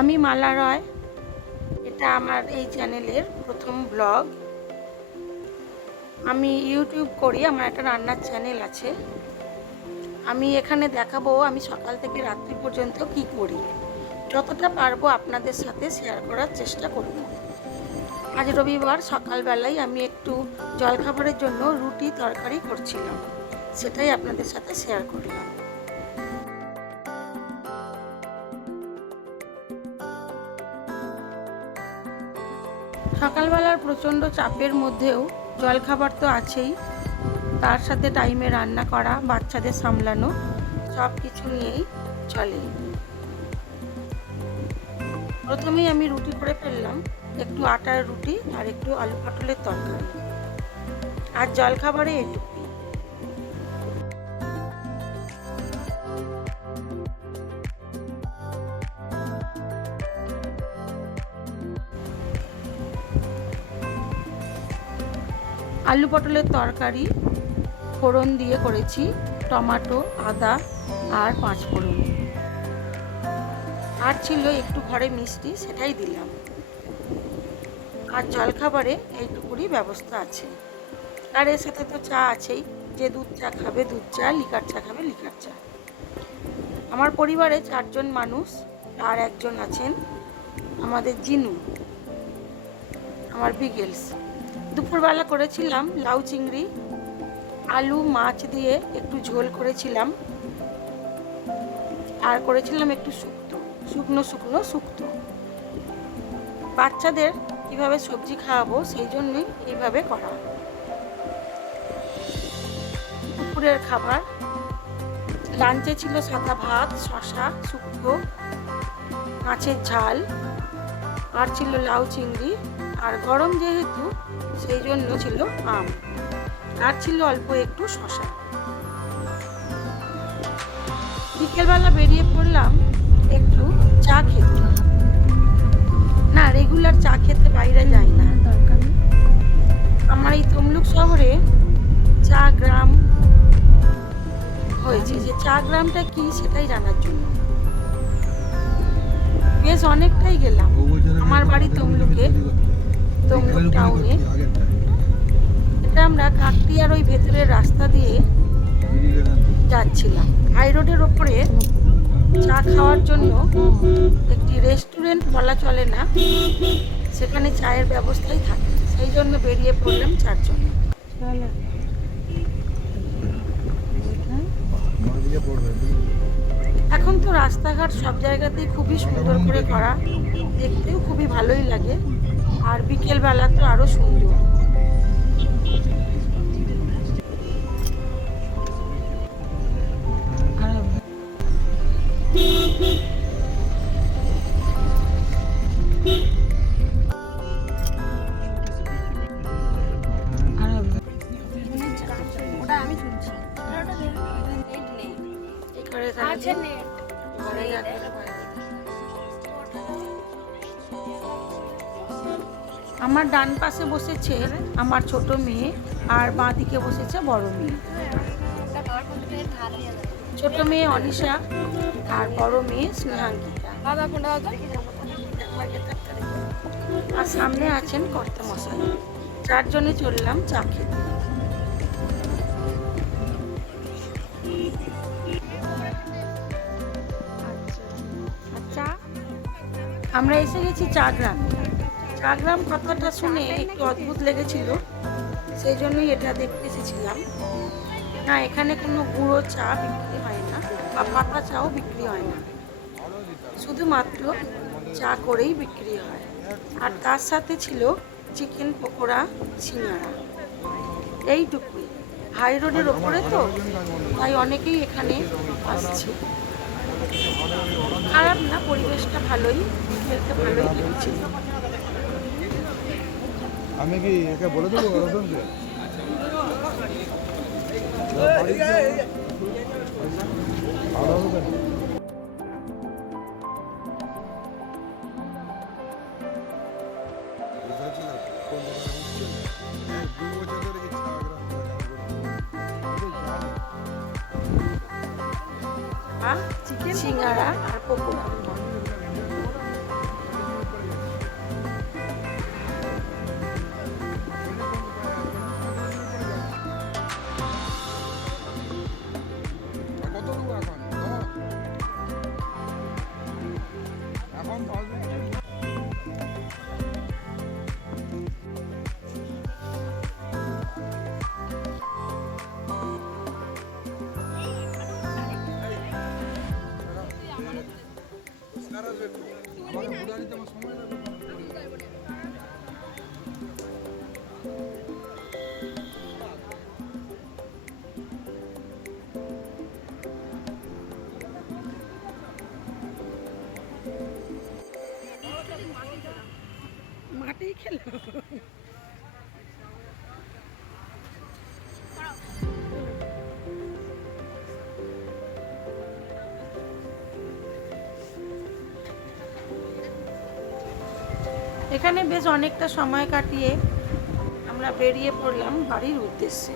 আমি মালা রয়, এটা আমার এই চ্যানেলের প্রথম ব্লগ। আমি ইউটিউব করি, আমার একটা রান্নার চ্যানেল আছে। আমি এখানে দেখাবো আমি সকাল থেকে রাত্রি পর্যন্ত কি করি, যতটা পারবো আপনাদের সাথে শেয়ার করার চেষ্টা করব। আজ রবিবার সকালবেলায় আমি একটু জলখাবারের জন্য রুটি তরকারি করছিলাম, সেটাই আপনাদের সাথে শেয়ার করলাম। সকালবেলার প্রচণ্ড চাপের মধ্যেও জলখাবার তো আছেই, তার সাথে টাইমে রান্না করা, বাচ্চাদের সামলানো, সব কিছু নিয়েই চলে। প্রথমেই আমি রুটি করে ফেললাম, একটু আটার রুটি আর একটু আলু পটলের তরকারি। আর জলখাবারে এটুকুই। আলু পটলের তরকারি ফোড়ন দিয়ে করেছি, টমেটো, আদা আর 5 ফোড়ন। আর ছিল একটু ঘরে মিষ্টি, সেটাই দিলাম। আর জলখাবারে এইটুকুরই ব্যবস্থা আছে। আর এর সাথে তো চা আছেই, যে দুধ চা খাবে দুধ চা, লিকার চা খাবে লিকার চা। আমার পরিবারে 4 জন মানুষ, আর একজন আছেন আমাদের জিনু, আমার বিগেলস। দুপুরবেলা করেছিলাম লাউ চিংড়ি, আলু মাছ দিয়ে একটু ঝোল করেছিলাম, আর করেছিলাম একটু শুকনো শুক্তো। বাচ্চাদের কিভাবে সবজি খাওয়াবো সেই জন্যই এইভাবে করা। দুপুরের খাবার লাঞ্চে ছিল সাদা ভাত, শসা, শুক্তো, মাছের ঝাল, আর ছিল লাউ চিংড়ি, আর গরম যেহেতু সেই জন্য ছিল আম, আর ছিল অল্প একটু শসা। বিকেলবেলা বেরিয়ে পড়লাম একটু চা খেতে। না, রেগুলার চা খেতে বাইরে যাই না। আমার এই তমলুক শহরে চা গ্রাম হয়েছে, যে চা গ্রামটা কি সেটাই জানার জন্য বেশ অনেকটাই গেলাম। আমার বাড়ি তমলুকে, তমলুক টাউনে। এটা আমরা কাকটিয়ার ওই ভেতরের রাস্তা দিয়ে যাচ্ছিলাম। হাই রোডের ওপরে চা খাওয়ার জন্য একটি রেস্টুরেন্ট বলা চলে না, সেখানে চায়ের ব্যবস্থাই থাকে, সেই জন্য বেরিয়ে পড়লাম 4 জন। এখন তো রাস্তাঘাট সব জায়গাতেই খুবই সুন্দর করে করা, দেখতেও খুবই ভালোই লাগে, আর বিকেলবেলা তো আরো সুন্দর। আমার ডান পাশে বসেছে আমার ছোট মেয়ে, আর বাঁ দিকে বসেছে বড় মেয়ে। ছোট মেয়ে অনিশা আর বড় মেয়ে স্নেহাঙ্কিতা। আর সামনে আছেন কর্তামশাই। 4 জনে চললাম চা খেতে। আচ্ছা, আমরা এসে গেছি চা গ্রামে। চা গ্রাম কথাটা শুনে একটু অদ্ভুত লেগেছিল, সেই জন্যই এটা দেখতে এসেছিলাম। না, এখানে কোনো গুঁড়ো চা বিক্রি হয় না, বা পাতা চাও বিক্রি হয় না, শুধুমাত্র চা করেই বিক্রি হয়। আর তার সাথে ছিল চিকেন পকোড়া, সিঙ্গাড়া, এইটুকুই। হাই রোডের ওপরে তো, তাই অনেকেই এখানে আসছে। খারাপ না, পরিবেশটা ভালোই, খেলতে ভালোই লেগেছিল। আমি কি একে বলে দেবো রতনকে? চিকেন সিঙ্গাড়া আর পকোড়া। আমাকে বুড়া নিতে আমার সময় লাগবে। মাটি খেলো। এখানে বেশ অনেকটা সময় কাটিয়ে আমরা বেরিয়ে পড়লাম বাড়ির উদ্দেশ্যে।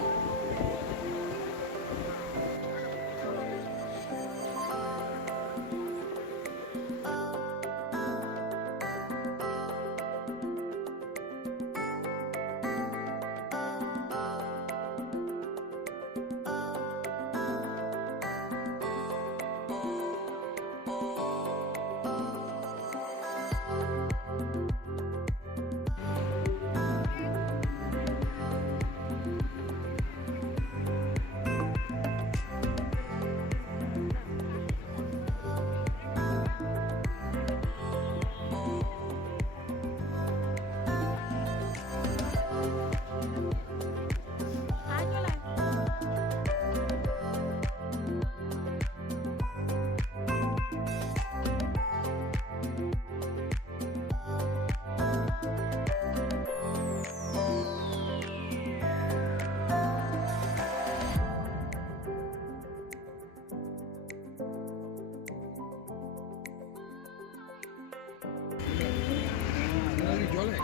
এটা কি জলে?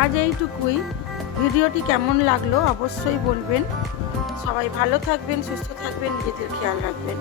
আজ এইটুকুই। ভিডিওটি কেমন লাগলো অবশ্যই বলবেন। সবাই ভালো থাকবেন, সুস্থ থাকবেন, নিজেদের খেয়াল রাখবেন।